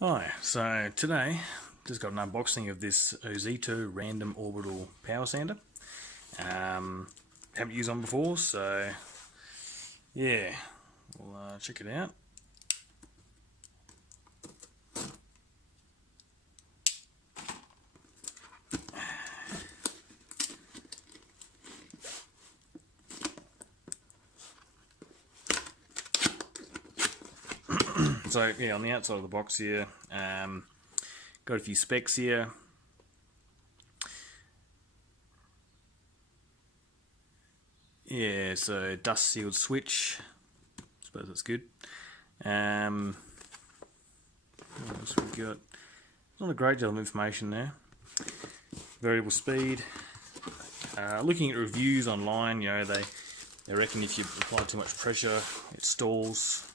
Hi, so today just got an unboxing of this Ozito Random Orbital Power Sander. Haven't used one before, so yeah, we'll check it out. So yeah, on the outside of the box here, got a few specs here. Yeah, so dust sealed switch. Suppose that's good. What else we got? Not a great deal of information there. Variable speed. Looking at reviews online, you know, they reckon if you apply too much pressure, it stalls.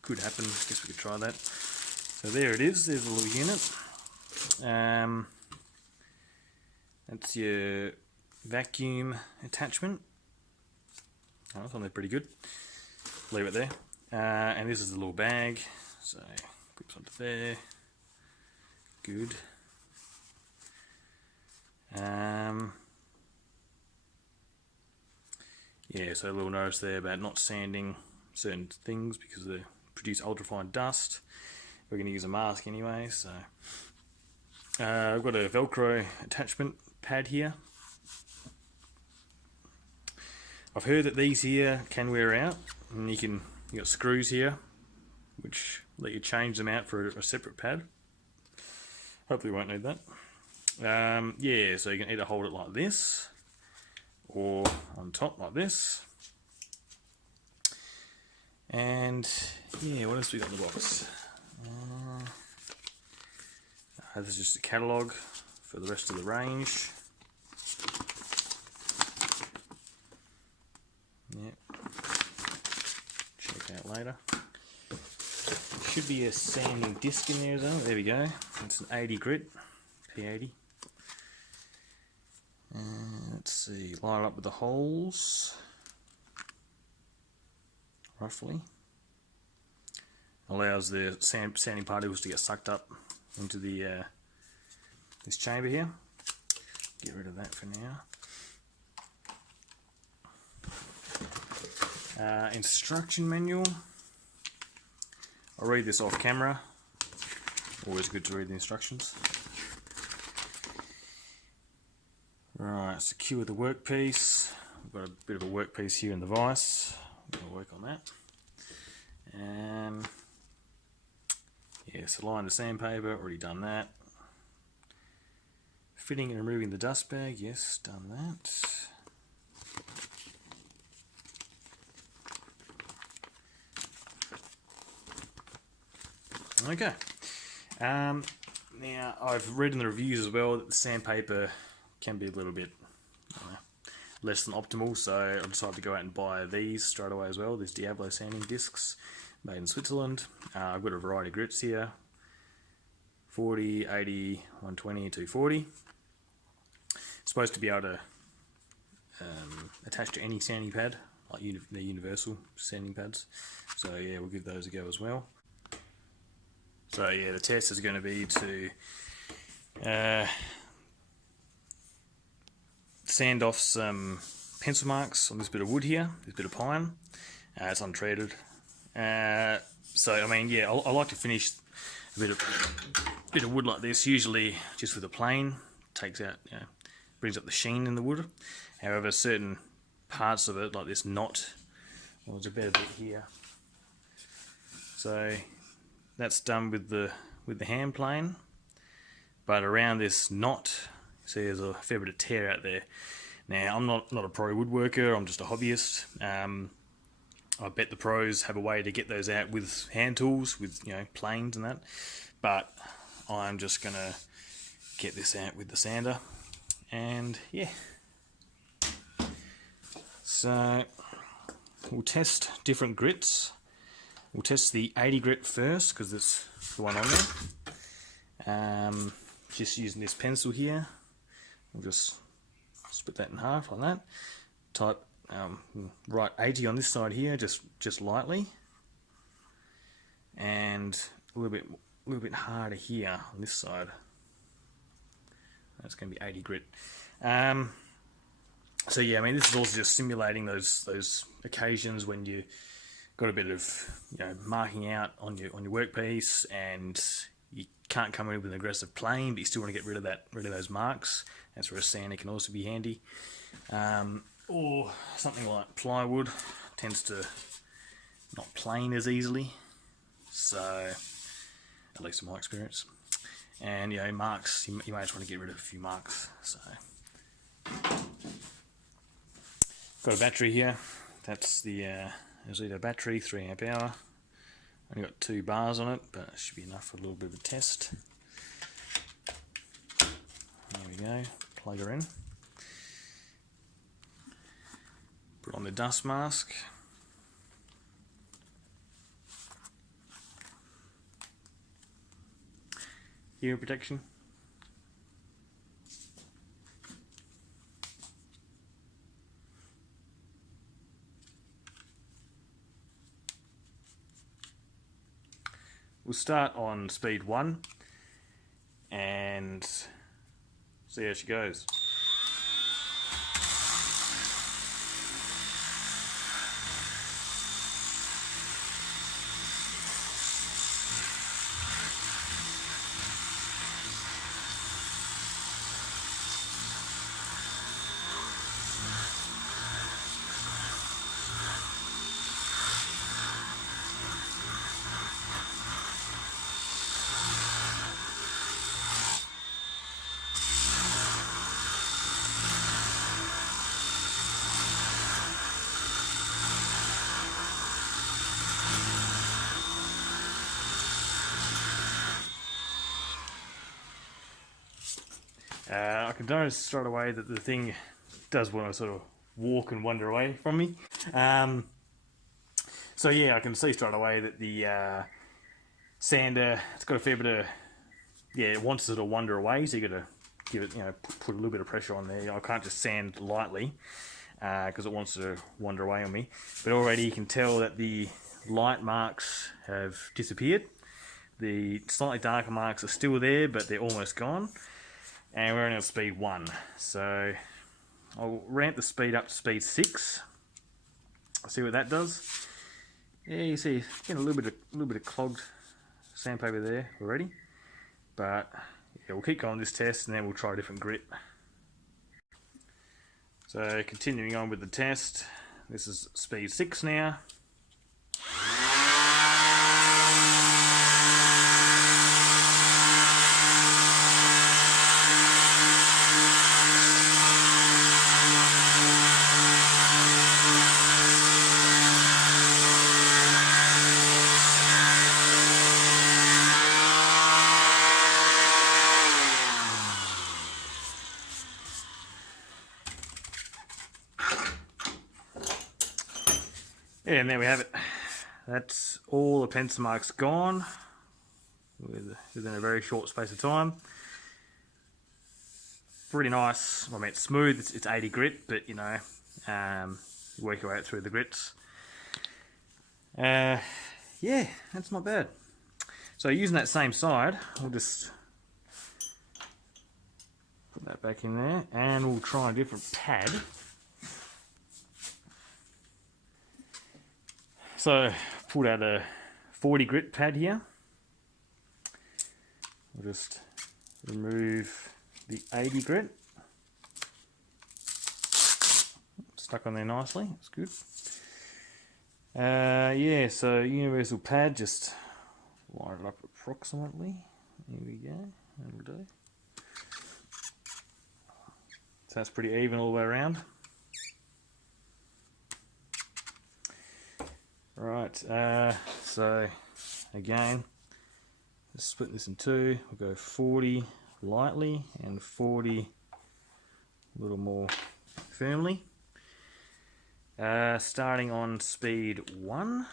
Could happen. I guess we could try that. So there it is. There's a little unit. That's your vacuum attachment. Oh, I thought they're pretty good. Leave it there. And this is the little bag. So clips onto there. Good. Yeah, so a little notice there about not sanding certain things because they produce ultrafine dust. We're going to use a mask anyway, so I've got a Velcro attachment pad here. I've heard that these here can wear out, and you got screws here, which let you change them out for a separate pad. Hopefully, we won't need that. Yeah, so you can either hold it like this, or on top like this. And yeah, what else we got in the box? This is just a catalogue for the rest of the range. Yeah, check out later. Should be a sanding disc in there as well. There we go. It's an 80 grit, P80. Let's see, line it up with the holes. Roughly. Allows the sanding particles to get sucked up into the this chamber here. Get rid of that for now. Instruction manual. I'll read this off camera. Always good to read the instructions. Right, secure the workpiece. We've got a bit of a workpiece here in the vise. We'll work on that. Yes, align the sandpaper, already done that. Fitting and removing the dust bag, yes, done that. Okay. Now, I've read in the reviews as well that the sandpaper can be a little bit less than optimal, so I decided to go out and buy these straight away as well. These Diablo sanding discs, made in Switzerland. I've got a variety of grits here: 40, 80, 120, 240. It's supposed to be able to attach to any sanding pad, like the universal sanding pads. So yeah, we'll give those a go as well. So yeah, the test is going to be to sand off some pencil marks on this bit of wood here, this bit of pine. It's untreated. So I mean, yeah, I like to finish a bit of wood like this, usually just with a plane. Takes out, you know, brings up the sheen in the wood. However, certain parts of it, like this knot, well, there's a better bit here. So that's done with the hand plane, but around this knot, see, there's a fair bit of tear out there. Now, I'm not a pro woodworker. I'm just a hobbyist. I bet the pros have a way to get those out with hand tools, with, you know, planes and that. But I'm just gonna get this out with the sander, and yeah. So we'll test different grits. We'll test the 80 grit first because it's the one on there. Just using this pencil here, we'll just split that in half like that. Type write 80 on this side here, just lightly, and a little bit little bit harder here on this side. That's going to be 80 grit. So yeah, I mean, this is also just simulating those occasions when you got a bit of, you know, marking out on your workpiece, and you can't come in with an aggressive plane, but you still want to get rid of those marks. That's where a sander can also be handy. Or something like plywood tends to not plane as easily, so at least in my experience. And you know, marks, you may just want to get rid of a few marks. So got a battery here. That's the Ozito battery, 3 amp hour. Only got 2 bars on it, but it should be enough for a little bit of a test. There we go. Plug her in. Put on the dust mask. Hearing protection. We'll start on speed 1 and see how she goes. I can notice straight away that the thing does want to sort of walk and wander away from me. So yeah, I can see straight away that the sander, it's got a fair bit of, yeah, it wants to sort of wander away, so you got to give it, you know, put a little bit of pressure on there. I can't just sand lightly because it wants to wander away on me. But already you can tell that the light marks have disappeared. The slightly darker marks are still there, but they're almost gone. And we're only on speed 1, so I'll ramp the speed up to speed 6. I'll see what that does. Yeah, you see, getting a little bit of clogged sandpaper there already, but yeah, we'll keep going with this test, and then we'll try a different grit. So continuing on with the test, this is speed 6 now. Yeah, and there we have it. That's all the pencil marks gone within a very short space of time. Pretty nice. I mean, it's smooth. It's 80 grit, but you know, work your way through the grits. Yeah, that's not bad. So using that same side, we'll just put that back in there, and we'll try a different pad. So, pulled out a 40 grit pad here. We'll just remove the 80 grit. Stuck on there nicely, that's good. Yeah, so universal pad, just line it up approximately. Here we go, that'll do. So that's pretty even all the way around. Right, so again, just split this in two. We'll go 40 lightly and 40 a little more firmly. Starting on speed 1.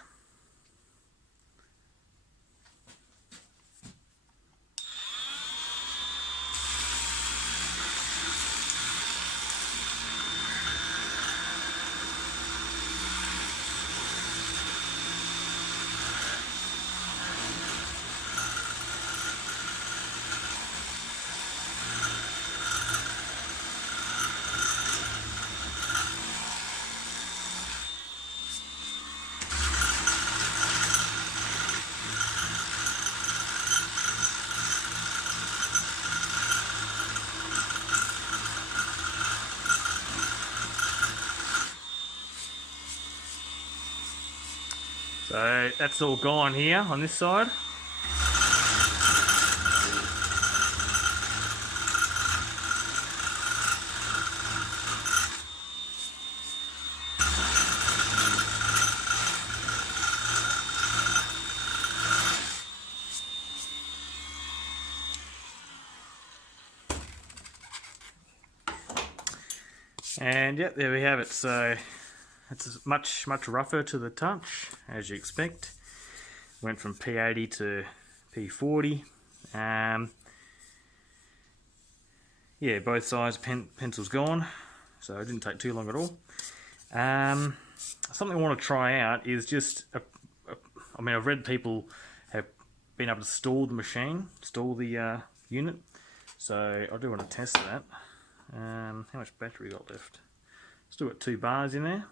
So that's all gone here on this side. And yep, there we have it. So it's much rougher to the touch, as you expect. Went from P80 to P40. Yeah, both sides pencils gone, so it didn't take too long at all. Something I want to try out is just, I mean, I've read people have been able to stall the machine, stall the unit, so I do want to test that. How much battery got left? Still got 2 bars in there.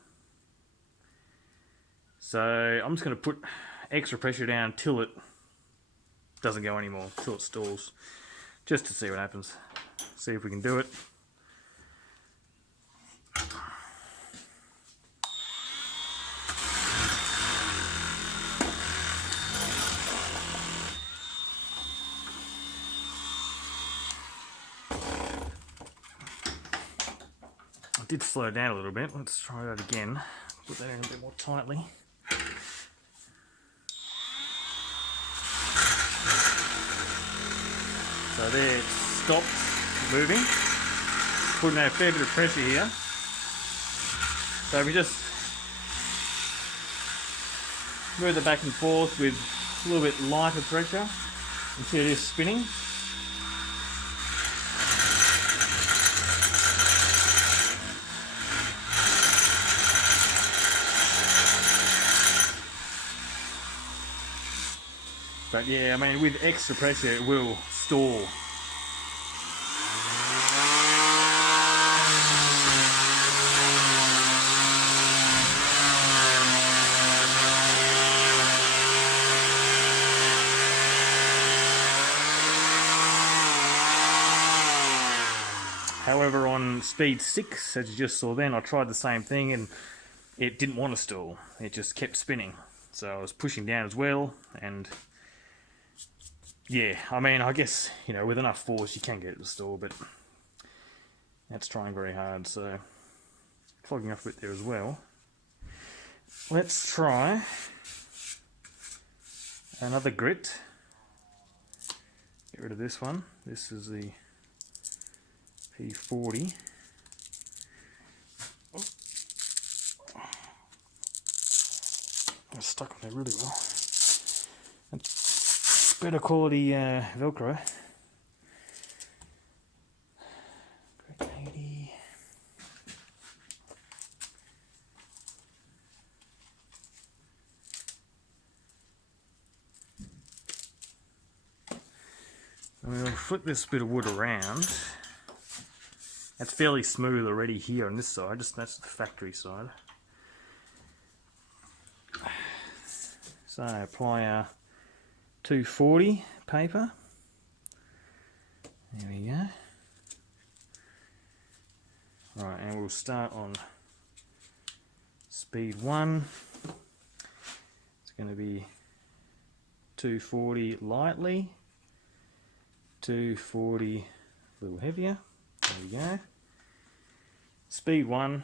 So I'm just going to put extra pressure down till it doesn't go anymore, till it stalls, just to see what happens. See if we can do it. I did slow down a little bit. Let's try that again. Put that in a bit more tightly. So there, it stopped moving. Putting a fair bit of pressure here. So if we just move it back and forth with a little bit lighter pressure until it is spinning. But yeah, I mean, with extra pressure, it will stall. However, on speed 6, as you just saw then, I tried the same thing and it didn't want to stall. It just kept spinning. So I was pushing down as well, and yeah, I mean, I guess, you know, with enough force you can get it to stall, but that's trying very hard, so clogging off a bit there as well. Let's try another grit. Get rid of this one. This is the P40. It's stuck on there really well. It's better quality Velcro. Grit 80. We'll flip this bit of wood around. It's fairly smooth already here on this side, just that's the factory side. So apply our 240 paper. There we go. Right, and we'll start on speed 1. It's going to be 240 lightly, 240 a little heavier. There we go. Speed 1.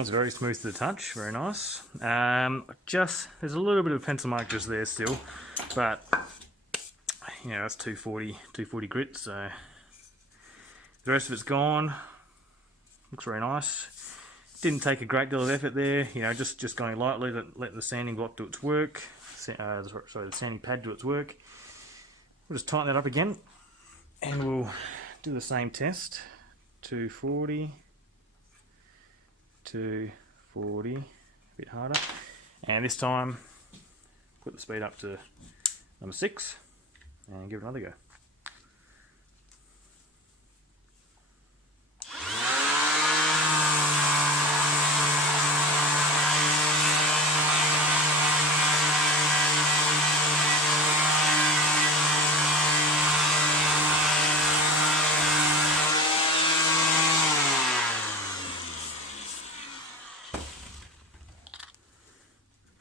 That's very smooth to the touch, very nice. There's a little bit of pencil mark just there still, but you know, that's 240 grit, so the rest of it's gone. Looks very nice. Didn't take a great deal of effort there, you know, just going lightly, let the sanding block do its work. Sorry, the sanding pad do its work. We'll just tighten that up again, and we'll do the same test. 240, 240, a bit harder. And this time, put the speed up to number 6, and give it another go.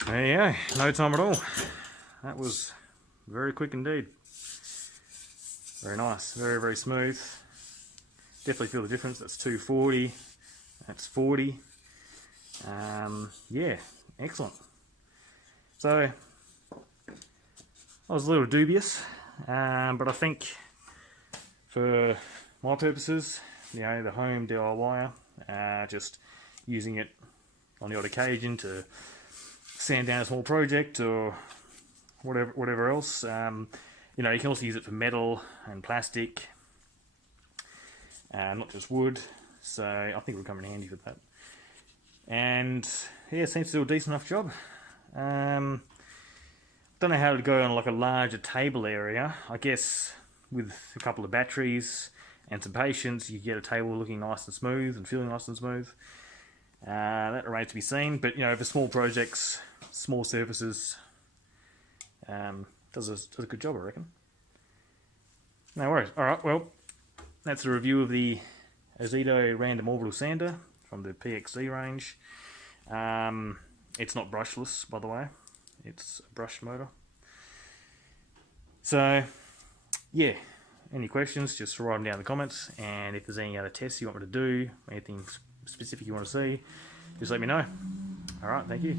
There you go, no time at all. That was very quick indeed. Very nice, very, very smooth. Definitely feel the difference. That's 240, that's 40. Yeah, excellent. So, I was a little dubious, but I think for my purposes, you know, the home DIY, just using it on the odd occasion to sand down a small project or whatever else. You know, you can also use it for metal and plastic, not just wood. So I think it'll come in handy for that. And yeah, it seems to do a decent enough job. Don't know how to go on like a larger table area. I guess with a couple of batteries and some patience, you get a table looking nice and smooth and feeling nice and smooth. That remains to be seen, but you know, for small projects, small surfaces, does a good job, I reckon. No worries. Alright, well, that's a review of the Ozito Random Orbital Sander from the PXC range. It's not brushless, by the way. It's a brush motor. So, yeah, any questions, just write them down in the comments, and if there's any other tests you want me to do, anything specific you want to see, just let me know. Alright, thank you.